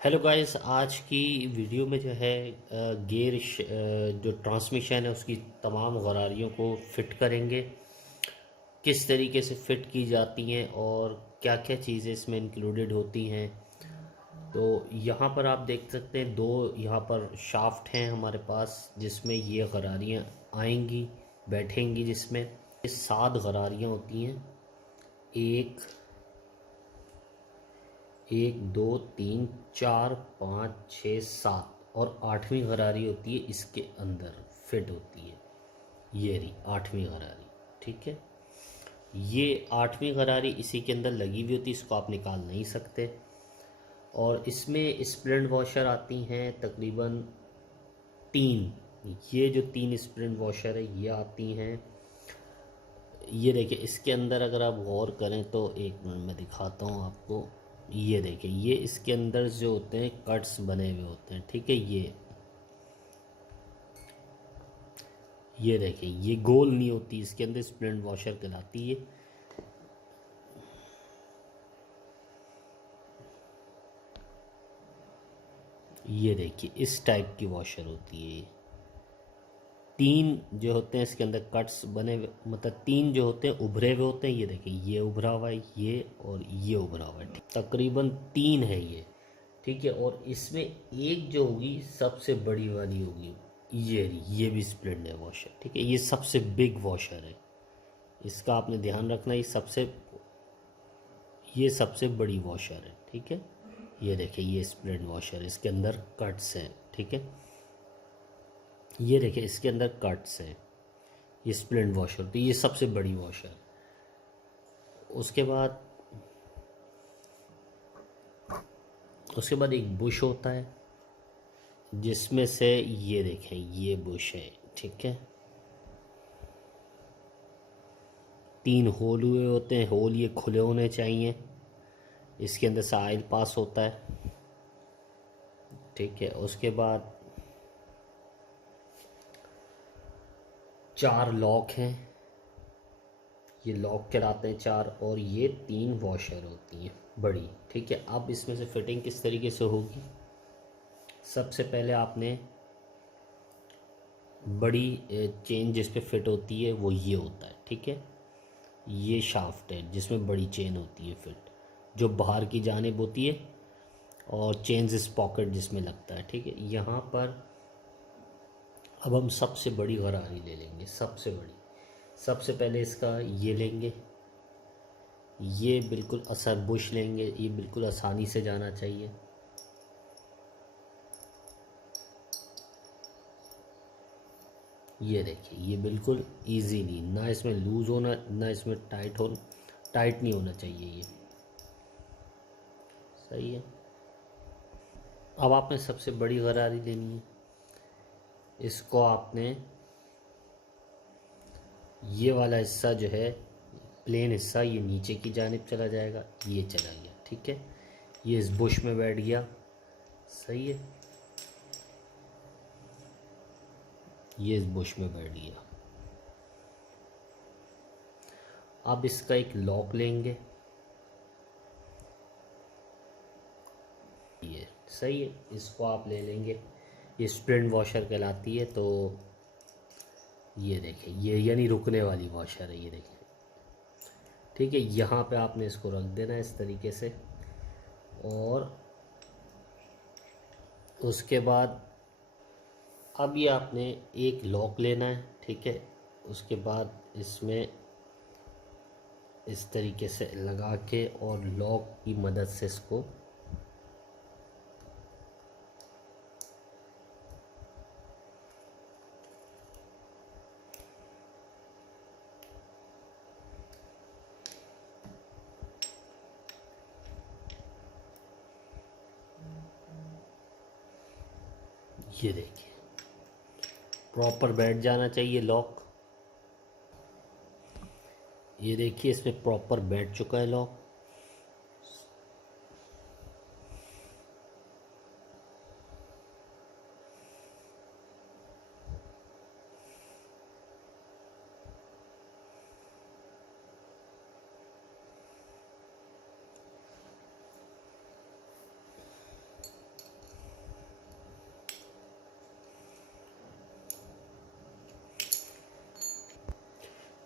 Hello guys, आज की video में जो है जो ट्रांसमिशन है उसकी तमाम गरारियों को फिट करेंगे। किस तरीके से फिट की जाती हैं और क्या क्या चीज़ें इसमें इंक्लूडेड होती हैं। तो यहाँ पर आप देख सकते हैं, दो यहाँ पर शाफ्ट हैं हमारे पास जिसमें ये गरारियाँ आएंगी, बैठेंगी, जिसमें ये 7 गरारियाँ होती हैं। एक एक दो तीन चार पाँच छः सात, और 8वीं गरारी होती है इसके अंदर फिट होती है। ये रही 8वीं गरारी। ठीक है, ये 8वीं गरारी इसी के अंदर लगी हुई होती है, इसको आप निकाल नहीं सकते। और इसमें स्प्रिंट वॉशर आती हैं तकरीबन 3। ये जो 3 स्प्रिंट वॉशर है ये आती हैं। ये देखिए, इसके अंदर अगर आप गौर करें तो एक मिनट में दिखाता हूँ आपको। ये देखिए, ये इसके अंदर जो होते हैं कट्स बने हुए होते हैं। ठीक है, ये देखिए, ये गोल नहीं होती, इसके अंदर स्प्लिंट वॉशर कहलाती है। ये देखिए, इस टाइप की वॉशर होती है ये। 3 जो होते हैं इसके अंदर कट्स बने हुए, मतलब 3 जो होते हैं उभरे हुए होते हैं। ये देखिए, ये उभरा हुआ है, ये और ये उभरा हुआ है। तकरीबन 3 है ये। ठीक है, और इसमें एक जो होगी सबसे बड़ी वाली होगी, ये भी स्प्लिंट है वॉशर। ठीक है, ये सबसे बिग वॉशर है, इसका आपने ध्यान रखना। ये सबसे बड़ी वॉशर है। ठीक है, ये देखिए, ये स्प्लिंट वॉशर, इसके अंदर कट्स हैं। ठीक है, ये देखिए, इसके अंदर कट्स हैं। ये स्प्लिंट वॉशर, तो ये सबसे बड़ी वॉशर। उसके बाद उसके बाद एक बुश होता है, जिसमें से ये देखें, ये बुश है। ठीक है, 3 होल हुए होते हैं, होल ये खुले होने चाहिए। इसके अंदर से ऑयल पास होता है। ठीक है, उसके बाद 4 लॉक हैं, ये लॉक कराते हैं 4, और ये 3 वॉशर होती हैं बड़ी। ठीक है, अब इसमें से फिटिंग किस तरीके से होगी। सबसे पहले आपने बड़ी चेन जिस पे फिट होती है वो ये होता है। ठीक है, ये शाफ्ट है जिसमें बड़ी चेन होती है फिट, जो बाहर की जानिब होती है, और चेन्स इस पॉकेट जिसमें लगता है। ठीक है, यहाँ पर अब हम सबसे बड़ी गरारी ले लेंगे, सबसे बड़ी। सबसे पहले इसका ये लेंगे, ये बिल्कुल असर बुश लेंगे, ये बिल्कुल आसानी से जाना चाहिए। ये देखिए, ये बिल्कुल इजीली, ना इसमें लूज़ होना ना इसमें टाइट नहीं होना चाहिए ये। सही है, अब आपने सबसे बड़ी गरारी लेनी है। इसको आपने, ये वाला हिस्सा जो है प्लेन हिस्सा, ये नीचे की जानिब चला जाएगा, ये चला गया। ठीक है, ये इस बुश में बैठ गया। सही है, ये इस बुश में बैठ गया। अब इसका एक लॉक लेंगे, ये सही है, इसको आप ले लेंगे। ये स्प्रिंट वॉशर कहलाती है। तो ये देखें, ये यानी रुकने वाली वॉशर है, ये देखें। ठीक है, यहाँ पे आपने इसको रख देना है इस तरीके से, और उसके बाद अब ये आपने एक लॉक लेना है। ठीक है, उसके बाद इसमें इस तरीके से लगा के और लॉक की मदद से इसको ये देखिए, प्रॉपर बैठ जाना चाहिए लॉक। ये देखिए, इसमें प्रॉपर बैठ चुका है लॉक।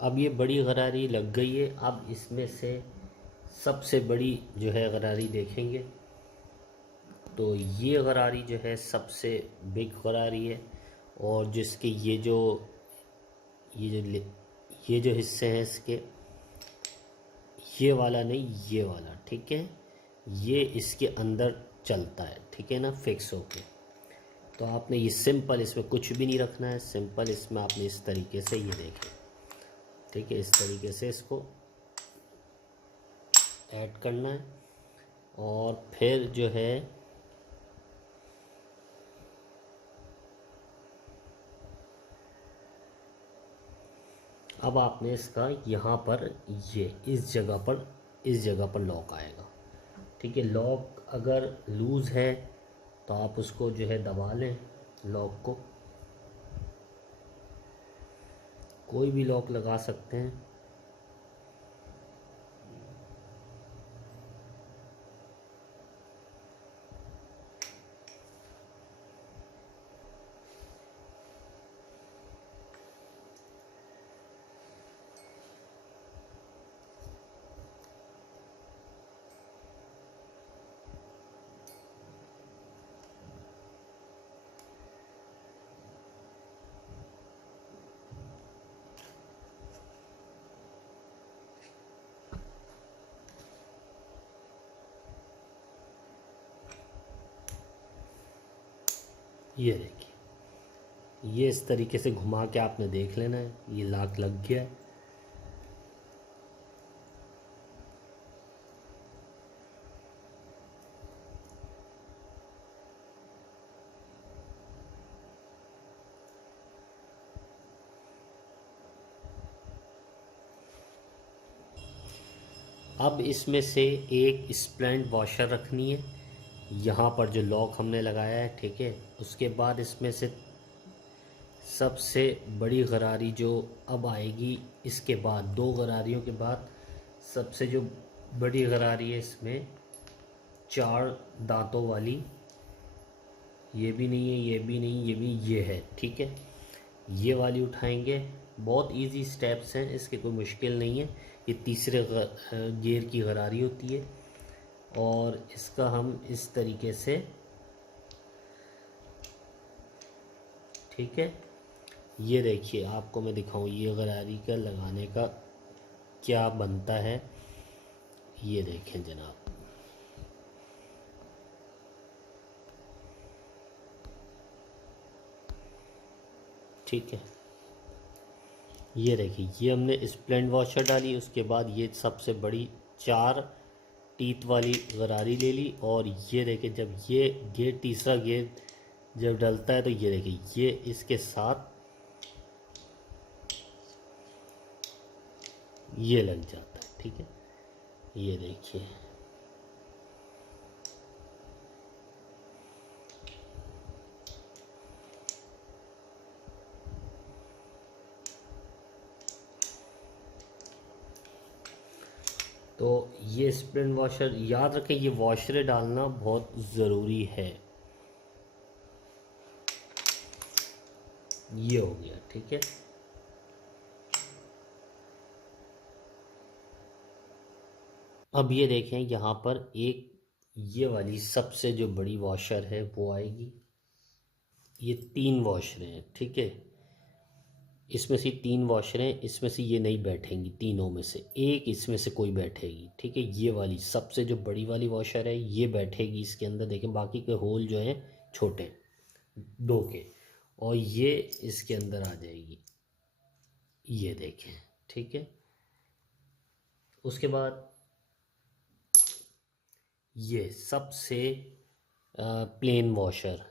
अब ये बड़ी गरारी लग गई है। अब इसमें से सबसे बड़ी जो है गरारी देखेंगे तो ये गरारी जो है सबसे बिग गरारी है। और जिसके ये जो ये जो हिस्से हैं इसके, ये वाला नहीं, ये वाला, ठीक है, ये इसके अंदर चलता है, ठीक है ना, फिक्स होके। तो आपने ये सिंपल, इसमें कुछ भी नहीं रखना है, सिंपल इसमें आपने इस तरीके से ये देखें, ठीक है, इस तरीके से इसको ऐड करना है। और फिर जो है अब आपने इसका यहाँ पर ये इस जगह पर लॉक आएगा, ठीक है। लॉक अगर लूज़ है तो आप उसको जो है दबा लें, लॉक को, कोई भी लॉक लगा सकते हैं। ये देखिए, ये इस तरीके से घुमा के आपने देख लेना है, ये लॉक लग गया है। अब इसमें से एक स्प्लेंड वॉशर रखनी है यहाँ पर जो लॉक हमने लगाया है, ठीक है। उसके बाद इसमें से सबसे बड़ी गरारी जो अब आएगी, इसके बाद दो गरारियों के बाद सबसे जो बड़ी गरारी है, इसमें 4 दांतों वाली, ये भी नहीं है, ये भी नहीं, ये भी, ये है, ठीक है। ये वाली उठाएंगे। बहुत इजी स्टेप्स हैं, इसके कोई मुश्किल नहीं है। ये तीसरे गियर की गरारी होती है और इसका हम इस तरीके से, ठीक है, ये देखिए, आपको मैं दिखाऊं ये गरारी का लगाने का क्या बनता है। ये देखें जनाब, ठीक है, ये देखिए, ये हमने स्प्लेंड वॉशर डाली, उसके बाद ये सबसे बड़ी 4 टीथ वाली गरारी ले ली। और ये देखिए, जब ये गियर, तीसरा गियर जब डलता है तो ये देखिए, ये इसके साथ ये लग जाता है, ठीक है। ये देखिए, तो ये स्प्लिन वॉशर याद रखें, ये वॉशरें डालना बहुत ज़रूरी है। ये हो गया, ठीक है। अब ये देखें, यहाँ पर एक ये वाली सबसे जो बड़ी वॉशर है वो आएगी। ये 3 वॉशरें हैं, ठीक है। इसमें से 3 वॉशरें, इसमें से ये नहीं बैठेंगी, तीनों में से एक इसमें से कोई बैठेगी, ठीक है। ये वाली सबसे जो बड़ी वाली वॉशर है ये बैठेगी इसके अंदर, देखें बाकी के होल जो हैं छोटे 2 के, और ये इसके अंदर आ जाएगी, ये देखें, ठीक है। उसके बाद ये सबसे प्लेन वॉशर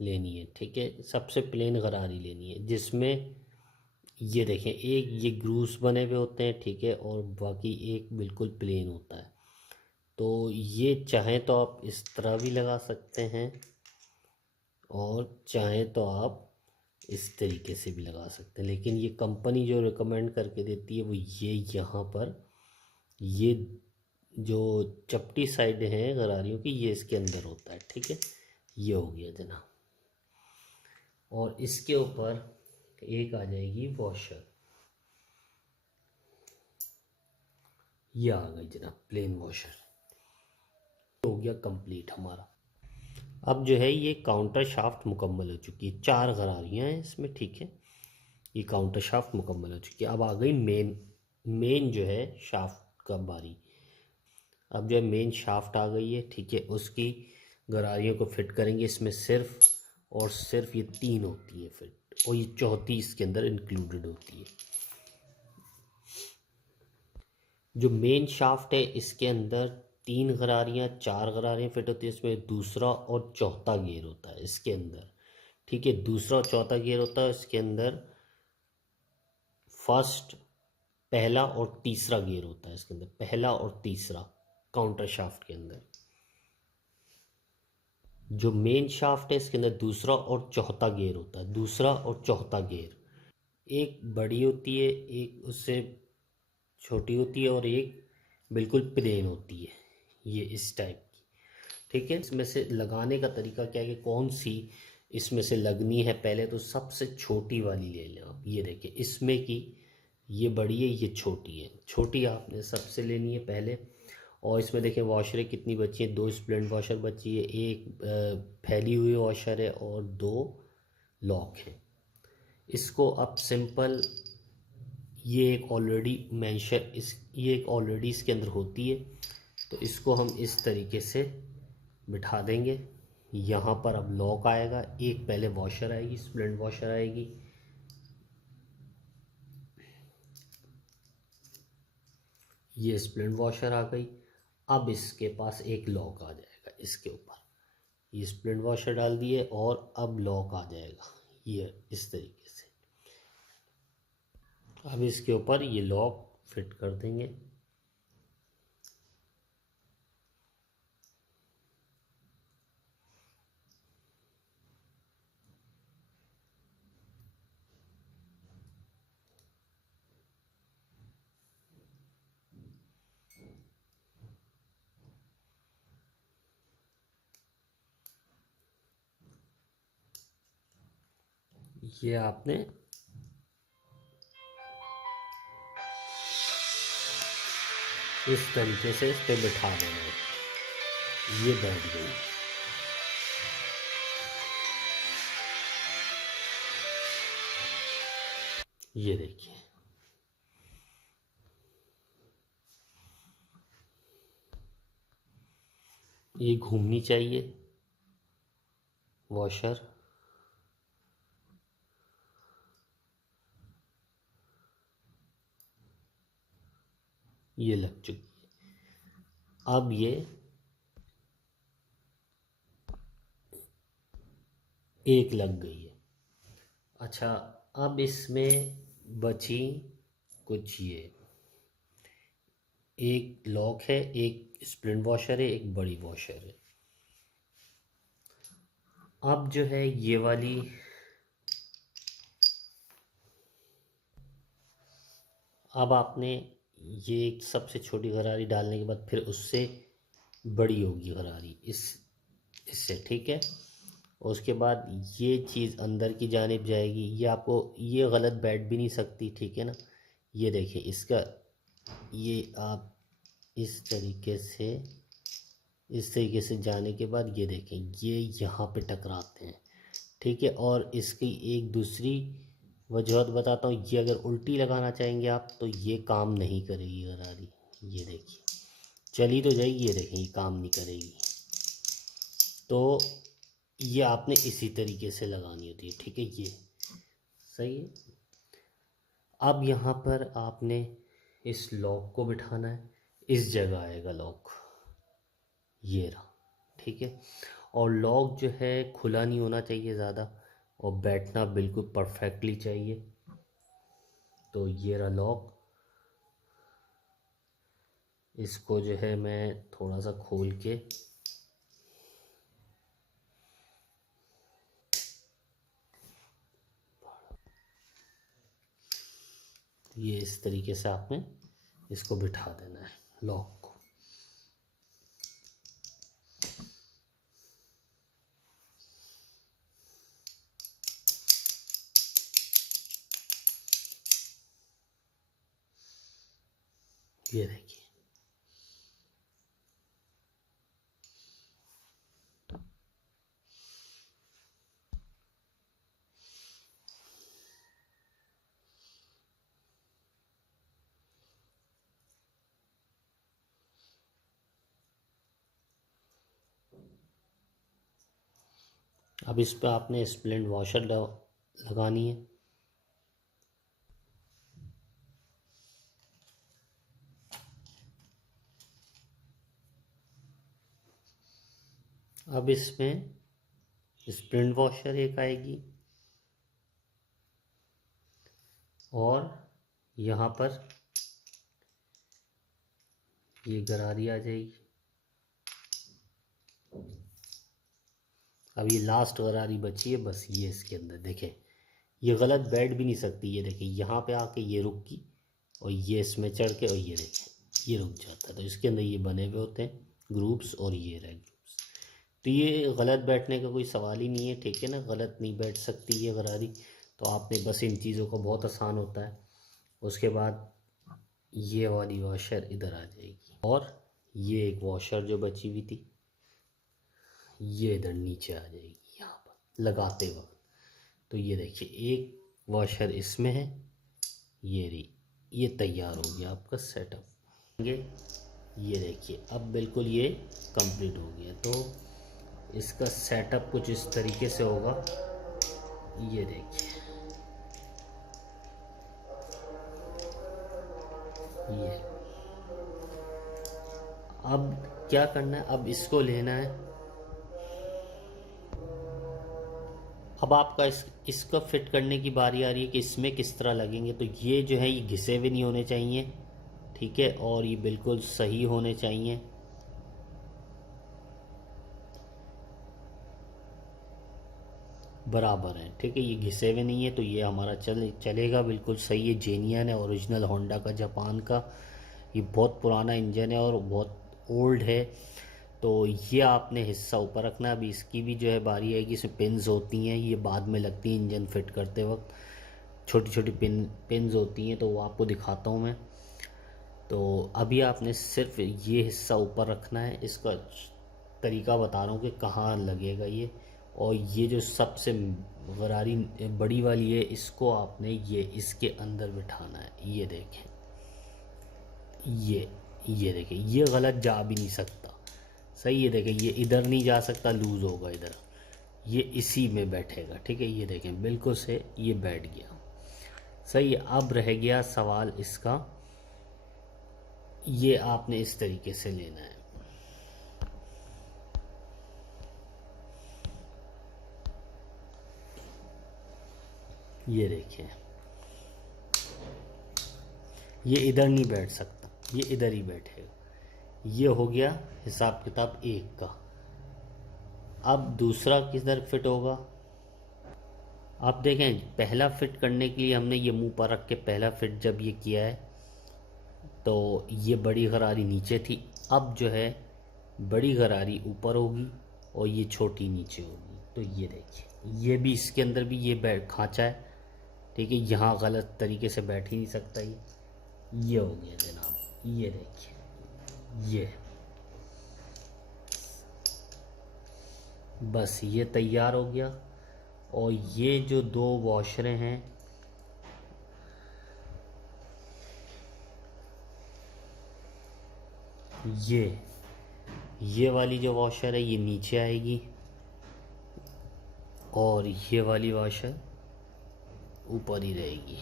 लेनी है, ठीक है, सबसे प्लेन गरारी लेनी है, जिसमें ये देखें एक ये ग्रूव्स बने हुए होते हैं, ठीक है, और बाकी एक बिल्कुल प्लेन होता है। तो ये चाहें तो आप इस तरह भी लगा सकते हैं और चाहें तो आप इस तरीके से भी लगा सकते हैं, लेकिन ये कंपनी जो रिकमेंड करके देती है वो ये यहाँ पर ये जो चपटी साइड है गरारियों की, ये इसके अंदर होता है, ठीक है। ये हो गया जनाब। और इसके ऊपर एक आ जाएगी वॉशर, ये आ गई जनाब प्लेन वॉशर, हो गया कंप्लीट हमारा। अब जो है ये काउंटर शाफ्ट मुकम्मल हो चुकी है, 4 गरारियाँ हैं इसमें, ठीक है। ये काउंटर शाफ्ट मुकम्मल हो चुकी है। अब आ गई मेन जो है शाफ्ट का बारी। अब जो है मेन शाफ्ट आ गई है, ठीक है। उसकी गरारियों को फिट करेंगे। इसमें सिर्फ और सिर्फ ये 3 होती है फिट, और ये चौथी इसके अंदर इंक्लूडेड होती है। जो मेन शाफ्ट है इसके अंदर 3 गरारियाँ 4 गरारियाँ फिट होती है। इसमें दूसरा और चौथा गियर होता है इसके अंदर, ठीक है। दूसरा और चौथा गियर होता है इसके अंदर। फर्स्ट, पहला और तीसरा गियर होता है इसके अंदर, पहला और तीसरा काउंटर शाफ्ट के अंदर। जो मेन शाफ्ट है इसके अंदर दूसरा और चौथा गियर होता है, दूसरा और चौथा गियर। एक बड़ी होती है, एक उससे छोटी होती है, और एक बिल्कुल प्लेन होती है, ये इस टाइप की, ठीक है। इसमें से लगाने का तरीका क्या है कि कौन सी इसमें से लगनी है। पहले तो सबसे छोटी वाली ले लें आप, ये देखिए इसमें की ये बड़ी है, ये छोटी है। छोटी आपने सबसे लेनी है पहले। और इसमें देखिए वॉशरें कितनी बची हैं, 2 स्प्लिंट वॉशर बची है, एक फैली हुई वॉशर है, और 2 लॉक हैं। इसको अब सिंपल, ये एक ऑलरेडी मेंशन ये एक ऑलरेडी इसके अंदर होती है, तो इसको हम इस तरीके से बिठा देंगे। यहाँ पर अब लॉक आएगा, एक पहले वॉशर आएगी, स्प्लिंट वॉशर आएगी, ये स्प्लिंट वॉशर आ गई। अब इसके पास एक लॉक आ जाएगा इसके ऊपर, ये स्प्लिंट वॉशर डाल दिए, और अब लॉक आ जाएगा ये इस तरीके से। अब इसके ऊपर ये लॉक फिट कर देंगे। ये आपने इस तरीके से इस पे बिठा देना है, ये बैठ गई। ये देखिए, ये घूमनी चाहिए वॉशर। ये लग चुकी है। अब ये एक लग गई है। अच्छा, अब इसमें बची कुछ, ये एक लॉक है, एक स्प्लिंट वॉशर है, एक बड़ी वॉशर है। अब जो है ये वाली, अब आपने ये एक सबसे छोटी गरारी डालने के बाद फिर उससे बड़ी होगी गरारी इससे, ठीक है। और उसके बाद ये चीज़ अंदर की जानिब जाएगी। ये आपको ये गलत बैठ भी नहीं सकती, ठीक है ना। ये देखिए इसका, ये आप इस तरीके से जाने के बाद ये देखें, ये यहाँ पे टकराते हैं, ठीक है। और इसकी एक दूसरी वजह बताता हूँ, ये अगर उल्टी लगाना चाहेंगे आप तो ये काम नहीं करेगी गरारी। ये देखिए चली तो जाएगी, ये देखें ये काम नहीं करेगी। तो ये आपने इसी तरीके से लगानी होती है, ठीक है। ये सही है। अब यहाँ पर आपने इस लॉक को बिठाना है, इस जगह आएगा लॉक, ये रहा, ठीक है। और लॉक जो है खुला नहीं होना चाहिए ज़्यादा, और बैठना बिल्कुल परफेक्टली चाहिए। तो ये रहा लॉक। इसको जो है मैं थोड़ा सा खोल के, ये इस तरीके से आपने इसको बिठा देना है लॉक को। ये देखिए अब इस पर आपने स्प्लिंट वॉशर लगानी है। अब इसमें स्प्लिंट वॉशर एक आएगी और यहाँ पर ये गरारी आ जाएगी। अब ये लास्ट गरारी बची है बस, ये इसके अंदर देखें, ये गलत बैठ भी नहीं सकती। ये देखें यहाँ पे आके ये रुकी और ये इसमें चढ़ के, और ये देखें ये रुक जाता है। तो इसके अंदर ये बने हुए होते हैं ग्रुप्स, और ये रहे ग्रुप्स। तो ये गलत बैठने का कोई सवाल ही नहीं है, ठीक है ना, गलत नहीं बैठ सकती ये गरारी। तो आपने बस इन चीज़ों का बहुत आसान होता है। उसके बाद ये वाली वॉशर इधर आ जाएगी और ये एक वॉशर जो बची हुई थी ये इधर नीचे आ जाएगी यहाँ पर लगाते वक्त। तो ये देखिए एक वॉशर इसमें है, ये तैयार हो गया आपका सेटअप। ये देखिए अब बिल्कुल ये कंप्लीट हो गया। तो इसका सेटअप कुछ इस तरीके से होगा। ये देखिए ये, अब क्या करना है, अब इसको लेना है। अब आपका इसको फिट करने की बारी आ रही है कि इसमें किस तरह लगेंगे। तो ये जो है ये घिसे हुए नहीं होने चाहिए, ठीक है, और ये बिल्कुल सही होने चाहिए। बराबर है, ठीक है, ये घिसे हुए नहीं है तो ये हमारा चलेगा बिल्कुल सही है। जेनियन है, ओरिजिनल होंडा का, जापान का। ये बहुत पुराना इंजन है और बहुत ओल्ड है। तो ये आपने हिस्सा ऊपर रखना है। अभी इसकी भी जो है बारी आएगी। इसमें पिन्स होती हैं, ये बाद में लगती हैं इंजन फिट करते वक्त, छोटी छोटी पिन्स होती हैं, तो वो आपको दिखाता हूँ मैं। तो अभी आपने सिर्फ ये हिस्सा ऊपर रखना है। इसका तरीका बता रहा हूँ कि कहाँ लगेगा ये। और ये जो सबसे गरारी बड़ी वाली है, इसको आपने ये इसके अंदर बिठाना है। ये देखें, ये देखें, ये गलत जा भी नहीं सकता, सही। ये देखें ये इधर नहीं जा सकता, लूज़ होगा इधर, ये इसी में बैठेगा, ठीक है। ये देखें बिल्कुल से ये बैठ गया, सही है। अब रह गया सवाल इसका, ये आपने इस तरीके से लेना है। ये देखिए ये इधर नहीं बैठ सकता, ये इधर ही बैठेगा। ये हो गया हिसाब किताब एक का। अब दूसरा किधर फिट होगा, आप देखें। पहला फिट करने के लिए हमने ये मुंह पर रख के पहला फिट जब ये किया है तो ये बड़ी गरारी नीचे थी। अब जो है बड़ी गरारी ऊपर होगी और ये छोटी नीचे होगी। तो ये देखिए ये भी, इसके अंदर भी ये बैठ खांचा है, ठीक है। यहाँ गलत तरीके से बैठ ही नहीं सकता ये हो गया जनाब। ये देखिए ये बस ये तैयार हो गया। और ये जो दो वॉशरें हैं, ये वाली जो वॉशर है ये नीचे आएगी और ये वाली वॉशर ऊपर ही रहेगी।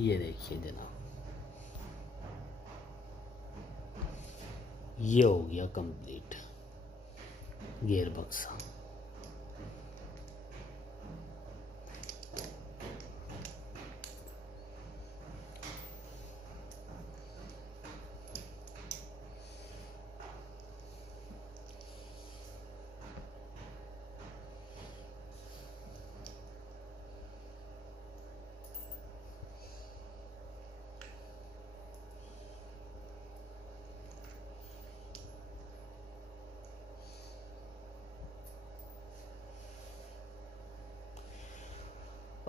ये देखिए जनाब, ये हो गया कंप्लीट गियर बक्सा।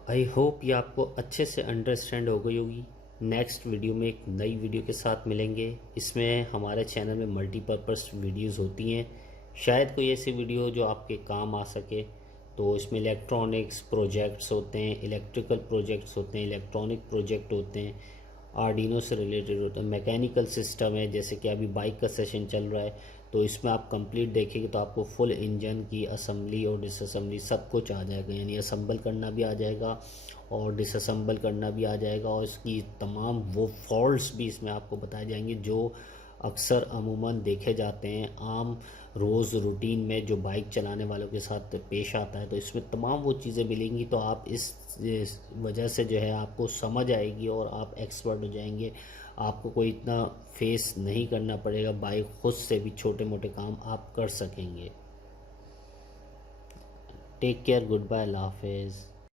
आई होप ये आपको अच्छे से अंडरस्टैंड हो गई होगी। नेक्स्ट वीडियो में एक नई वीडियो के साथ मिलेंगे। इसमें हमारे चैनल में मल्टीपर्पज़ वीडियोस होती हैं, शायद कोई ऐसी वीडियो हो जो आपके काम आ सके। तो इसमें इलेक्ट्रॉनिक्स प्रोजेक्ट्स होते हैं, इलेक्ट्रिकल प्रोजेक्ट्स होते हैं, इलेक्ट्रॉनिक प्रोजेक्ट होते हैं, आर्डिनो से रिलेटेड होता है। मैकेनिकल सिस्टम है, जैसे कि अभी बाइक का सेशन चल रहा है, तो इसमें आप कंप्लीट देखेंगे तो आपको फुल इंजन की असेंबली और डिसअसेंबली सब कुछ आ जाएगा, यानी असेंबल करना भी आ जाएगा और डिसअसेंबल करना भी आ जाएगा, और इसकी तमाम वो फॉल्ट्स भी इसमें आपको बताए जाएंगे जो अक्सर अमूमन देखे जाते हैं आम रोज़ रूटीन में जो बाइक चलाने वालों के साथ पेश आता है। तो इसमें तमाम वो चीज़ें मिलेंगी, तो आप इस वजह से जो है आपको समझ आएगी और आप एक्सपर्ट हो जाएंगे। आपको कोई इतना फेस नहीं करना पड़ेगा, बाइक खुद से भी छोटे मोटे काम आप कर सकेंगे। टेक केयर, गुड बाय, अल्लाह हाफिज़।